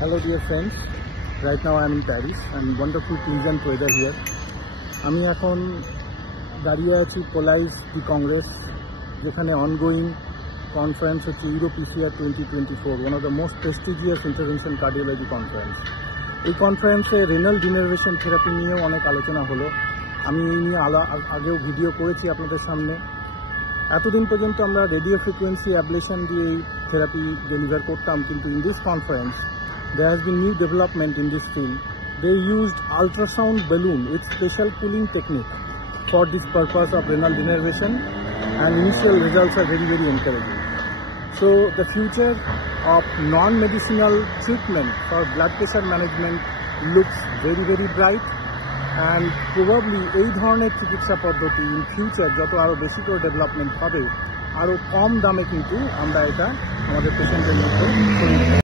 Hello dear friends, right now I am in Paris and wonderful pleasant weather here. আমি এখন দাঁড়িয়ে আছি পোলাইজ দি কংগ্রেস, যেখানে অনগোয়িং কনফারেন্স হচ্ছে ইউরোপিসিয়া 2024, one of the most prestigious intervention cardiology conference. এই কনফারেন্সে রেনাল ডিনার্ভেশন থেরাপি নিয়েও অনেক আলোচনা হলো। আমি এই নিয়ে আগেও ভিডিও করেছি আপনাদের সামনে। এতদিন পর্যন্ত আমরা রেডিও ফ্রিকোয়েন্সি অ্যাবলেশন দিয়ে এই থেরাপি ডেলিভার করতাম, কিন্তু in this conference there has been new development in this field. They used ultrasound balloon with special cooling technique for this purpose of renal denervation, and initial results are very encouraging. So the future of non-medicinal treatment for blood pressure management looks very bright, and probably এই ধরনের চিকিৎসা পদ্ধতি in future যত আরো বেশি করে development হবে, আরো কম দামে কিন্তু আমরা এটা আমাদের পেশেন্টের মধ্যে